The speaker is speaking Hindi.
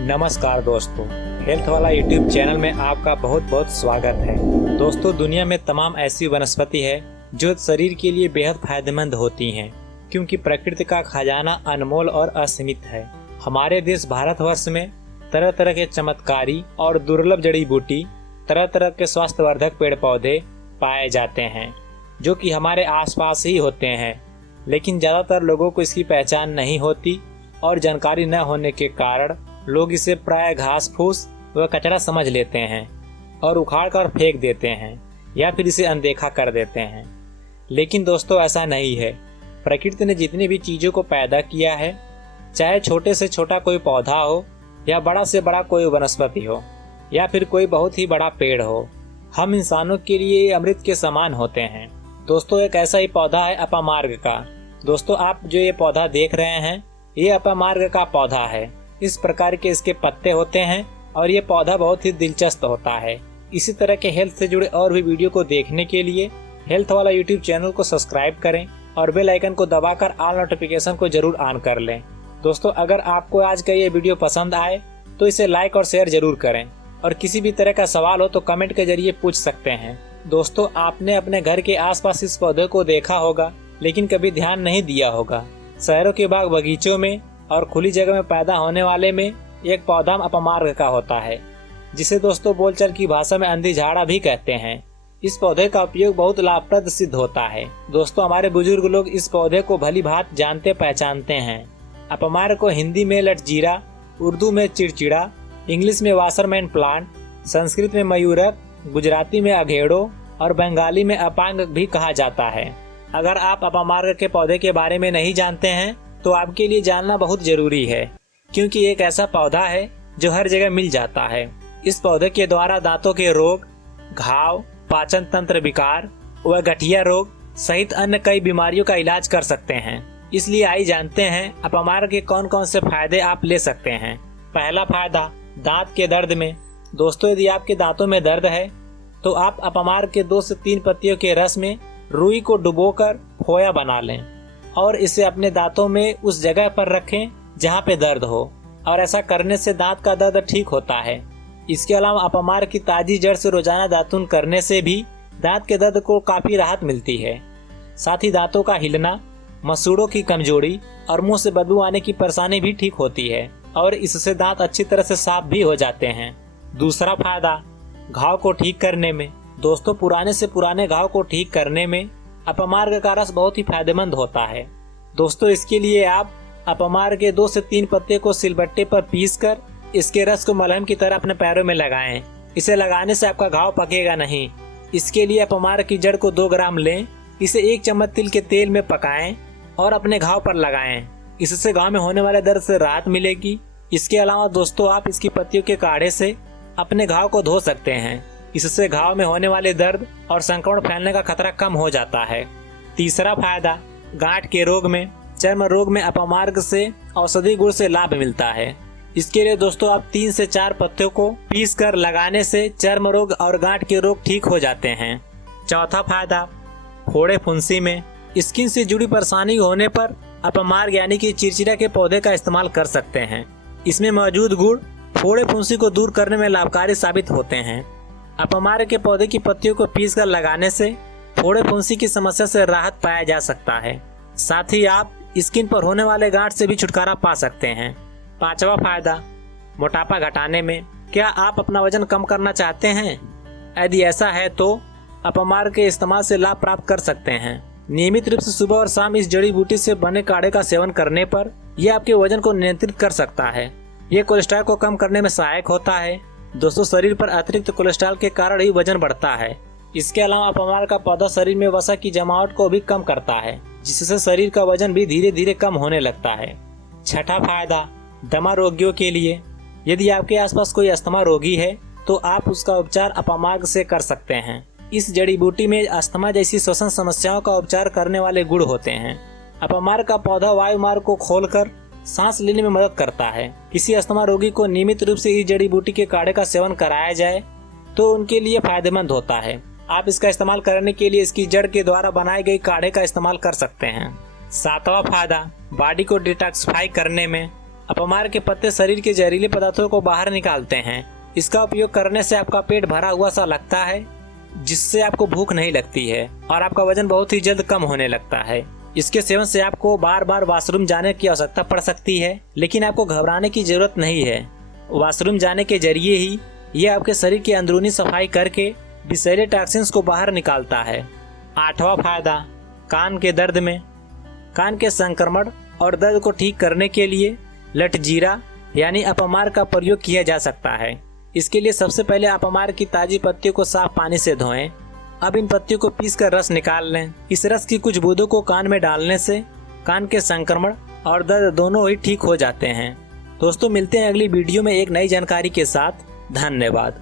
नमस्कार दोस्तों, हेल्थ वाला यूट्यूब चैनल में आपका बहुत बहुत स्वागत है। दोस्तों, दुनिया में तमाम ऐसी वनस्पति है जो शरीर के लिए बेहद फायदेमंद होती हैं, क्योंकि प्रकृति का खजाना अनमोल और असीमित है। हमारे देश भारतवर्ष में तरह तरह के चमत्कारी और दुर्लभ जड़ी बूटी, तरह तरह के स्वास्थ्यवर्धक पेड़ पौधे पाए जाते हैं, जो कि हमारे आसपास ही होते हैं। लेकिन ज़्यादातर लोगों को इसकी पहचान नहीं होती और जानकारी न होने के कारण लोग इसे प्राय घास फूस व कचरा समझ लेते हैं और उखाड़ कर फेंक देते हैं या फिर इसे अनदेखा कर देते हैं। लेकिन दोस्तों, ऐसा नहीं है। प्रकृति ने जितनी भी चीज़ों को पैदा किया है, चाहे छोटे से छोटा कोई पौधा हो या बड़ा से बड़ा कोई वनस्पति हो या फिर कोई बहुत ही बड़ा पेड़ हो, हम इंसानों के लिए ये अमृत के समान होते हैं। दोस्तों, एक ऐसा ही पौधा है अपामार्ग का। दोस्तों, आप जो ये पौधा देख रहे हैं, ये अपामार्ग का पौधा है। इस प्रकार के इसके पत्ते होते हैं और ये पौधा बहुत ही दिलचस्प होता है। इसी तरह के हेल्थ से जुड़े और भी वीडियो को देखने के लिए हेल्थ वाला यूट्यूब चैनल को सब्सक्राइब करें और बेल आइकन को दबाकर ऑल नोटिफिकेशन को जरूर ऑन कर लें। दोस्तों, अगर आपको आज का ये वीडियो पसंद आए तो इसे लाइक और शेयर जरूर करें और किसी भी तरह का सवाल हो तो कमेंट के जरिए पूछ सकते हैं। दोस्तों, आपने अपने घर के आसपास इस पौधे को देखा होगा, लेकिन कभी ध्यान नहीं दिया होगा। शहरों के बाग बगीचों में और खुली जगह में पैदा होने वाले में एक पौधा अपामार्ग का होता है, जिसे दोस्तों बोलचाल की भाषा में अंधी झाड़ा भी कहते हैं। इस पौधे का उपयोग बहुत लाभप्रद सिद्ध होता है। दोस्तों, हमारे बुजुर्ग लोग इस पौधे को भली भांति जानते पहचानते हैं। अपामार्ग को हिंदी में लटजीरा, उर्दू में चिड़चिड़ा, इंग्लिश में वाशरमैन प्लांट, संस्कृत में मयूरक, गुजराती में अघेड़ो और बंगाली में अपांग भी कहा जाता है। अगर आप अपामार्ग के पौधे के बारे में नहीं जानते हैं तो आपके लिए जानना बहुत जरूरी है, क्योंकि एक ऐसा पौधा है जो हर जगह मिल जाता है। इस पौधे के द्वारा दांतों के रोग, घाव, पाचन तंत्र विकार व गठिया रोग सहित अन्य कई बीमारियों का इलाज कर सकते हैं। इसलिए आइए जानते हैं अपामार्ग के कौन कौन से फायदे आप ले सकते हैं। पहला फायदा, दांत के दर्द में। दोस्तों, यदि आपके दांतों में दर्द है तो आप अपामार्ग के 2 से 3 पत्तियों के रस में रुई को डुबोकर खोया बना लें और इसे अपने दांतों में उस जगह पर रखें जहां पे दर्द हो, और ऐसा करने से दांत का दर्द ठीक होता है। इसके अलावा अपामार्ग की ताजी जड़ से रोजाना दातुन करने से भी दांत के दर्द को काफी राहत मिलती है। साथ ही दांतों का हिलना, मसूड़ों की कमजोरी और मुंह से बदबू आने की परेशानी भी ठीक होती है और इससे दांत अच्छी तरह से साफ भी हो जाते हैं। दूसरा फायदा, घाव को ठीक करने में। दोस्तों, पुराने से पुराने घाव को ठीक करने में अपामार्ग का रस बहुत ही फायदेमंद होता है। दोस्तों, इसके लिए आप अपामार्ग के 2 से 3 पत्ते को सिलबट्टे पर पीसकर इसके रस को मलहम की तरह अपने पैरों में लगाएं। इसे लगाने से आपका घाव पकेगा नहीं। इसके लिए अपामार्ग की जड़ को 2 ग्राम लें, इसे 1 चम्मच तिल के तेल में पकाएं और अपने घाव पर लगाएं। इससे घाव में होने वाले दर्द से राहत मिलेगी। इसके अलावा दोस्तों, आप इसकी पत्तियों के काढ़े से अपने घाव को धो सकते हैं। इससे घाव में होने वाले दर्द और संक्रमण फैलने का खतरा कम हो जाता है। तीसरा फायदा, गांठ के रोग में। चर्म रोग में अपामार्ग से औषधि गुण से लाभ मिलता है। इसके लिए दोस्तों, आप 3 से 4 पत्तों को पीस कर लगाने से चर्म रोग और गांठ के रोग ठीक हो जाते हैं। चौथा फायदा, फोड़े फुंसी में। स्किन से जुड़ी परेशानी होने पर अपामार्ग यानी कि चिड़चिड़ा के पौधे का इस्तेमाल कर सकते हैं। इसमें मौजूद गुण फोड़े फुंसी को दूर करने में लाभकारी साबित होते हैं। अपामार्ग के पौधे की पत्तियों को पीसकर लगाने से फोड़े फुंसी की समस्या से राहत पाया जा सकता है। साथ ही आप स्किन पर होने वाले गांठ से भी छुटकारा पा सकते हैं। पांचवा फायदा, मोटापा घटाने में। क्या आप अपना वजन कम करना चाहते हैं? यदि ऐसा है तो अपामार्ग के इस्तेमाल से लाभ प्राप्त कर सकते हैं। नियमित रूप से सुबह और शाम इस जड़ी बूटी से बने काढ़े का सेवन करने पर यह आपके वजन को नियंत्रित कर सकता है। ये कोलेस्ट्रॉल को कम करने में सहायक होता है। दोस्तों, शरीर पर अतिरिक्त कोलेस्ट्रॉल के कारण ही वजन बढ़ता है। इसके अलावा अपामार्ग का पौधा शरीर में वसा की जमावट को भी कम करता है, जिससे शरीर का वजन भी धीरे धीरे कम होने लगता है। छठा फायदा, दमा रोगियों के लिए। यदि आपके आसपास कोई अस्थमा रोगी है तो आप उसका उपचार अपामार्ग से कर सकते हैं। इस जड़ी बूटी में अस्थमा जैसी श्वसन समस्याओं का उपचार करने वाले गुण होते हैं। अपामार्ग का पौधा वायु मार्ग को खोलकर सांस लेने में मदद करता है। किसी अस्थमा रोगी को नियमित रूप से इस जड़ी बूटी के काढ़े का सेवन कराया जाए तो उनके लिए फायदेमंद होता है। आप इसका इस्तेमाल करने के लिए इसकी जड़ के द्वारा बनाए गए काढ़े का इस्तेमाल कर सकते हैं। सातवां फायदा, बॉडी को डिटॉक्सिफाई करने में। अपमार के पत्ते शरीर के जहरीले पदार्थों को बाहर निकालते हैं। इसका उपयोग करने से आपका पेट भरा हुआ सा लगता है, जिससे आपको भूख नहीं लगती है और आपका वजन बहुत ही जल्द कम होने लगता है। इसके सेवन से आपको बार बार वॉशरूम जाने की आवश्यकता पड़ सकती है, लेकिन आपको घबराने की जरूरत नहीं है। वॉशरूम जाने के जरिए ही ये आपके शरीर की अंदरूनी सफाई करके विषैले टॉक्सिन्स को बाहर निकालता है। 8वां फायदा, कान के दर्द में। कान के संक्रमण और दर्द को ठीक करने के लिए लटजीरा यानी अपमार का प्रयोग किया जा सकता है। इसके लिए सबसे पहले अपमार की ताजी पत्तियों को साफ पानी से धोएं। अब इन पत्तियों को पीसकर रस निकाल लें। इस रस की कुछ बूंदों को कान में डालने से कान के संक्रमण और दर्द दोनों ही ठीक हो जाते हैं। दोस्तों, मिलते हैं अगली वीडियो में एक नई जानकारी के साथ। धन्यवाद।